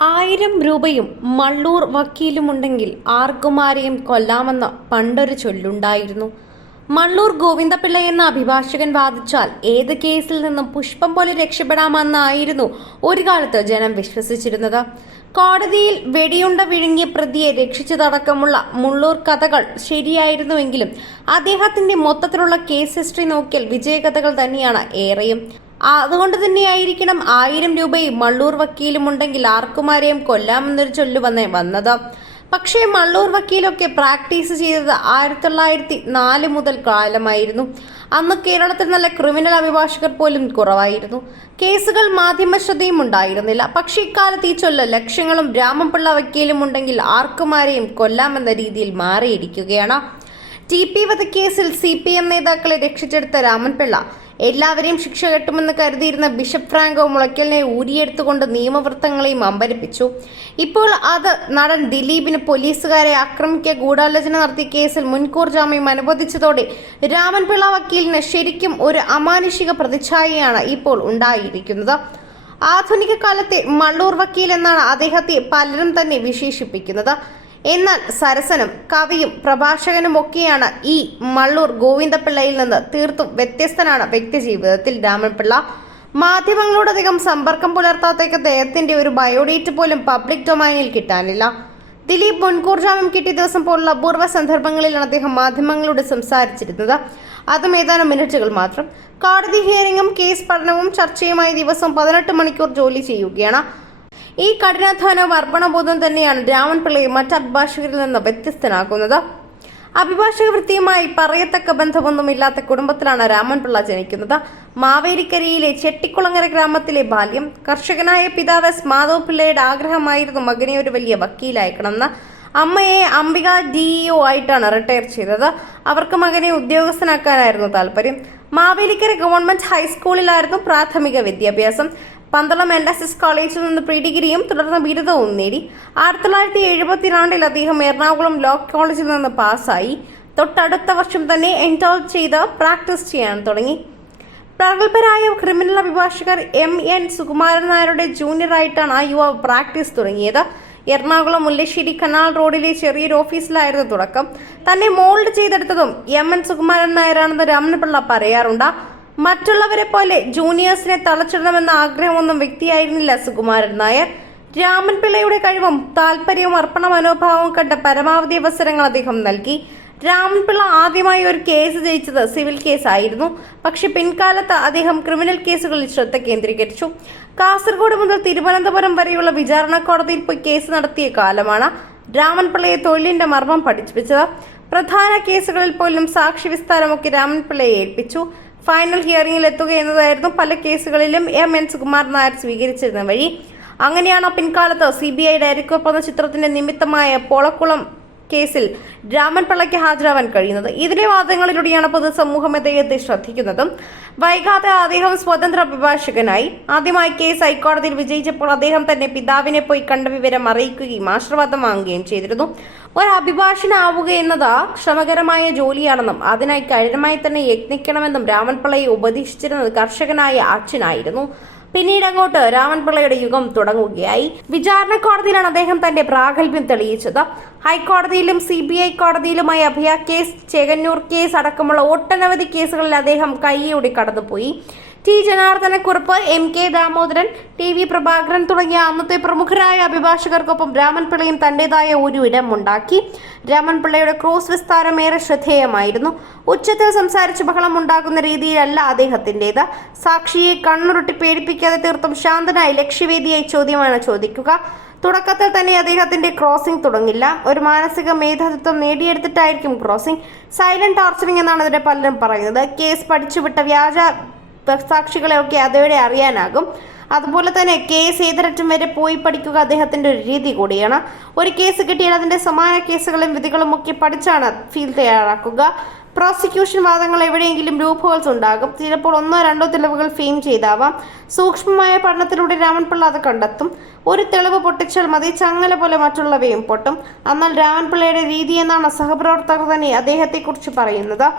ആയിരം രൂപയും മള്ളൂർ വക്കീലുമുണ്ടെങ്കിൽ ആർക്കുമാരെയും കൊല്ലാമെന്ന് പണ്ടൊരു ചൊല്ലുണ്ടായിരുന്നു. മള്ളൂർ ഗോവിന്ദപിള്ള എന്ന അഭിഭാഷകൻ വാദിച്ചാൽ ഏത് കേസിൽ നിന്നും പുഷ്പം പോലെ രക്ഷപ്പെടാമെന്നായിരുന്നു ഒരു കാലത്ത് ജനം വിശ്വസിച്ചിരുന്നത്. കോടതിയിൽ വെടിയുണ്ട വിഴുങ്ങിയ പ്രതിയെ രക്ഷിച്ചതടക്കമുള്ള മുള്ളൂർ കഥകൾ ശരിയായിരുന്നുവെങ്കിലും അദ്ദേഹത്തിന്റെ മൊത്തത്തിലുള്ള കേസ് ഹിസ്റ്ററി നോക്കിയാൽ വിജയകഥകൾ തന്നെയാണ് ഏറെയും. അതുകൊണ്ട് തന്നെയായിരിക്കണം ആയിരം രൂപയും മള്ളൂർ വക്കീലുമുണ്ടെങ്കിൽ ആർക്കുമാരെയും കൊല്ലാമെന്നൊരു ചൊല്ലു വന്നേ വന്നത്. പക്ഷേ മള്ളൂർ വക്കീലൊക്കെ പ്രാക്ടീസ് ചെയ്തത് ആയിരത്തി തൊള്ളായിരത്തി നാല് മുതൽ കാലമായിരുന്നു. അന്ന് കേരളത്തിൽ നല്ല ക്രിമിനൽ അഭിഭാഷകർ പോലും കുറവായിരുന്നു. കേസുകൾ മാധ്യമ ശ്രദ്ധയും ഉണ്ടായിരുന്നില്ല. പക്ഷേ ഇക്കാലത്ത് ഈ ചൊല്ല ലക്ഷ്യങ്ങളും രാമപിള്ള വക്കീലും ഉണ്ടെങ്കിൽ ആർക്കുമാരെയും കൊല്ലാമെന്ന രീതിയിൽ മാറിയിരിക്കുകയാണ്. ടി പി വധക്കേസിൽ സി പി എം നേതാക്കളെ രക്ഷിച്ചെടുത്ത രാമൻപിള്ള എല്ലാവരെയും ശിക്ഷ കെട്ടുമെന്ന് കരുതിയിരുന്ന ബിഷപ്പ് ഫ്രാങ്കോ മുളയ്ക്കലിനെ ഊരിയെടുത്തുകൊണ്ട് നിയമവൃത്തങ്ങളെയും അമ്പരിപ്പിച്ചു. ഇപ്പോൾ അത് നടൻ ദിലീപിന് പോലീസുകാരെ ആക്രമിക്കുക ഗൂഢാലോചന നടത്തിയ കേസിൽ മുൻകൂർ ജാമ്യം അനുവദിച്ചതോടെ രാമൻപിള്ള വക്കീലിന് ശരിക്കും ഒരു അമാനുഷിക പ്രതിച്ഛായയാണ് ഇപ്പോൾ ഉണ്ടായിരിക്കുന്നത്. ആധുനിക കാലത്തെ മള്ളൂർ വക്കീൽ എന്നാണ് അദ്ദേഹത്തെ പലരും തന്നെ വിശേഷിപ്പിക്കുന്നത്. എന്നാൽ സരസനും കവിയും പ്രഭാഷകനുമൊക്കെയാണ് ഈ മള്ളൂർ ഗോവിന്ദപിള്ളയിൽ നിന്ന് തീർത്തും വ്യത്യസ്തനാണ് വ്യക്തിജീവിതത്തിൽ രാമൻപിള്ള. മാധ്യമങ്ങളോടധികം സമ്പർക്കം പുലർത്താത്തേക്ക് അദ്ദേഹത്തിന്റെ ഒരു ബയോഡേറ്റ് പോലും പബ്ലിക് ഡൊമൈനിൽ കിട്ടാനില്ല. ദിലീപ് മുൻകൂർ ജാമ്യം കിട്ടിയ ദിവസം പോലുള്ള അപൂർവ സന്ദർഭങ്ങളിലാണ് അദ്ദേഹം മാധ്യമങ്ങളോട് സംസാരിച്ചിരുന്നത്. അതും ഏതാനും മിനിറ്റുകൾ മാത്രം. കോടതി ഹിയറിംഗും കേസ് പഠനവും ചർച്ചയുമായി ദിവസം പതിനെട്ട് മണിക്കൂർ ജോലി ചെയ്യുകയാണ്. ഈ കഠിനാധ്വാനവും അർപ്പണബോധം തന്നെയാണ് രാമൻപിള്ളയെ മറ്റ് അഭിഭാഷകരിൽ നിന്ന് വ്യത്യസ്തനാക്കുന്നത്. അഭിഭാഷക വൃത്തിയുമായി പറയത്തക്ക ബന്ധമൊന്നുമില്ലാത്ത കുടുംബത്തിലാണ് രാമൻപിള്ള ജനിക്കുന്നത്. മാവേലിക്കരയിലെ ചെട്ടിക്കുളങ്ങര ഗ്രാമത്തിലെ ബാല്യം. കർഷകനായ പിതാവ് മാധവ് പിള്ളയുടെ ആഗ്രഹമായിരുന്നു മകനെ ഒരു വലിയ വക്കീലായിക്കണമെന്ന്. അമ്മയെ അംബിക ഡിഇഒ ആയിട്ടാണ് റിട്ടയർ ചെയ്തത്. അവർക്ക് മകനെ ഉദ്യോഗസ്ഥനാക്കാനായിരുന്നു താല്പര്യം മാവേലിക്കര ഗവൺമെന്റ് ഹൈസ്കൂളിലായിരുന്നു പ്രാഥമിക വിദ്യാഭ്യാസം. പന്തളം എൻ എസ് എസ് കോളേജിൽ നിന്ന് പ്രീ ഡിഗ്രിയും തുടർന്ന് ബിരുദവും നേടി. ആയിരത്തി തൊള്ളായിരത്തി എഴുപത്തിരണ്ടിൽ അദ്ദേഹം എറണാകുളം ലോ കോളേജിൽ നിന്ന് പാസ്സായി. തൊട്ടടുത്ത വർഷം തന്നെ എൻറോൾ ചെയ്ത് പ്രാക്ടീസ് ചെയ്യാൻ തുടങ്ങി. പ്രഗത്ഭരായ ക്രിമിനൽ അഭിഭാഷകർ എം എൻ സുകുമാരൻ നായരുടെ ജൂനിയറായിട്ടാണ് ആ യുവാവ് പ്രാക്ടീസ് തുടങ്ങിയത്. എറണാകുളം മുല്ലശ്ശേരി കനാൽ റോഡിലെ ചെറിയൊരു ഓഫീസിലായിരുന്നു തുടക്കം. തന്നെ മോൾഡ് ചെയ്തെടുത്തതും എം എൻ സുകുമാരൻ നായരാണെന്ന് രാമനപിള്ള പറയാറുണ്ട്. മറ്റുള്ളവരെ പോലെ ജൂനിയേഴ്സിനെ തളച്ചിടണമെന്ന ആഗ്രഹമൊന്നും വ്യക്തിയായിരുന്നില്ല സുകുമാരൻ നായർ. രാമൻപിള്ളയുടെ കഴിവും താല്പര്യവും അർപ്പണ മനോഭാവവും കണ്ട പരമാവധി അവസരങ്ങൾ അദ്ദേഹം നൽകി. രാമൻപിള്ള ആദ്യമായി ഒരു കേസ് ജയിച്ചത് സിവിൽ കേസായിരുന്നു. പക്ഷെ പിൻകാലത്ത് അദ്ദേഹം ക്രിമിനൽ കേസുകളിൽ ശ്രദ്ധ കേന്ദ്രീകരിച്ചു. കാസർഗോഡ് മുതൽ തിരുവനന്തപുരം വരെയുള്ള വിചാരണ കോടതിയിൽ പോയി കേസ് നടത്തിയ കാലമാണ് രാമൻപിള്ളയെ തൊഴിലിന്റെ മർമ്മം പഠിപ്പിച്ചത്. പ്രധാന കേസുകളിൽ പോലും സാക്ഷി വിസ്താരമൊക്കെ രാമൻപിള്ളയെ ഏൽപ്പിച്ചു. ഫൈനൽ ഹിയറിംഗിൽ എത്തുക എന്നതായിരുന്നു പല കേസുകളിലും എം എൻ സുകുമാർ നായർ സ്വീകരിച്ചിരുന്ന വഴി. അങ്ങനെയാണോ പിൻകാലത്ത് സി ബി ഐ ഡയറക്ടർ ചിത്രത്തിന്റെ നിമിത്തമായ പോളക്കുളം കേസിൽ രാമൻപിള്ളയ്ക്ക് ഹാജരാവാൻ കഴിയുന്നത്. ഇതിലെ വാദങ്ങളിലൂടെയാണ് പൊതുസമൂഹം അദ്ദേഹത്തെ ശ്രദ്ധിക്കുന്നതും. വൈകാതെ അദ്ദേഹം സ്വതന്ത്ര അഭിഭാഷകനായി. ആദ്യമായി കേസ് ഹൈക്കോടതിയിൽ വിജയിച്ചപ്പോൾ അദ്ദേഹം തന്നെ പിതാവിനെ പോയി കണ്ട വിവരം അറിയിക്കുകയും ആശീർവാദം വാങ്ങുകയും ചെയ്തിരുന്നു. ഒരു അഭിഭാഷകനാവുക എന്നത് ശ്രമകരമായ ജോലിയാണെന്നും അതിനായി കഠിനമായി തന്നെ യത്നിക്കണമെന്നും രാമൻപിള്ളയെ ഉപദേശിച്ചിരുന്നത് കർഷകനായ അച്ഛനായിരുന്നു. പിന്നീട് അങ്ങോട്ട് രാമൻപിള്ളയുടെ യുഗം തുടങ്ങുകയായി. വിചാരണ കോടതിയിലാണ് അദ്ദേഹം തന്റെ പ്രാഗൽഭ്യം തെളിയിച്ചത്. ഹൈക്കോടതിയിലും സി ബി ഐ കോടതിയിലുമായി അഭയ കേസ് ചെകന്നൂർ കേസ് അടക്കമുള്ള ഒട്ടനവധി കേസുകളിൽ അദ്ദേഹം കൈയോടി കടന്നുപോയി. T Janardhanakurup M K Damodaran T V Prabhakaran തുടങ്ങിയ അന്നത്തെ പ്രമുഖരായ അഭിഭാഷകർക്കൊപ്പം രാമൻപിള്ളയും തന്റേതായ ഒരു ഇടമുണ്ടാക്കി. രാമൻപിള്ളയുടെ ക്രോസ് വിസ്താരം ഏറെ ശ്രദ്ധേയമായിരുന്നു. ഉച്ചത്തിൽ സംസാരിച്ച് ബഹളം ഉണ്ടാകുന്ന രീതിയിലല്ല അദ്ദേഹത്തിന്റെത് സാക്ഷിയെ കണ്ണുരുട്ടി പേടിപ്പിക്കാതെ തീർത്തും ശാന്തനായി ലക്ഷ്യവേദിയായി ചോദ്യമാണ് ചോദിക്കുക. തുടക്കത്തിൽ തന്നെ അദ്ദേഹത്തിന്റെ ക്രോസിംഗ് തുടങ്ങില്ല. ഒരു മാനസിക മേധാവിത്വം നേടിയെടുത്തിട്ടായിരിക്കും ക്രോസിംഗ്. സൈലന്റ് ടോർച്ചറിംഗ് എന്നാണ് ഇതിനെ പലരും പറയുന്നത്. കേസ് പഠിച്ചുവിട്ട വ്യാജ സാക്ഷികളെയൊക്കെ അതോടെ അറിയാനാകും. അതുപോലെ തന്നെ കേസ് ഏതൊരറ്റം വരെ പോയി പഠിക്കുക അദ്ദേഹത്തിന്റെ ഒരു രീതി കൂടിയാണ്. ഒരു കേസ് കിട്ടിയാൽ അതിന്റെ സമാന കേസുകളും വിധികളും ഒക്കെ പഠിച്ചാണ് ഫീൽ തയ്യാറാക്കുക. പ്രോസിക്യൂഷൻ വാദങ്ങൾ എവിടെയെങ്കിലും ലൂപ്പ് ഹോൾസ് ഉണ്ടാകും. ചിലപ്പോൾ ഒന്നോ രണ്ടോ തെളിവുകൾ ഫെയിം ചെയ്താവാം. സൂക്ഷ്മമായ പഠനത്തിലൂടെ രാമൻപിള്ള അത് കണ്ടെത്തും. ഒരു തെളിവ് പൊട്ടിച്ചാൽ മതി ചങ്ങല പോലെ മറ്റുള്ളവയും പൊട്ടും. എന്നാൽ രാമൻപിള്ളയുടെ രീതി എന്നാണ് സഹപ്രവർത്തകർ തന്നെ അദ്ദേഹത്തെക്കുറിച്ച് പറയുന്നത്.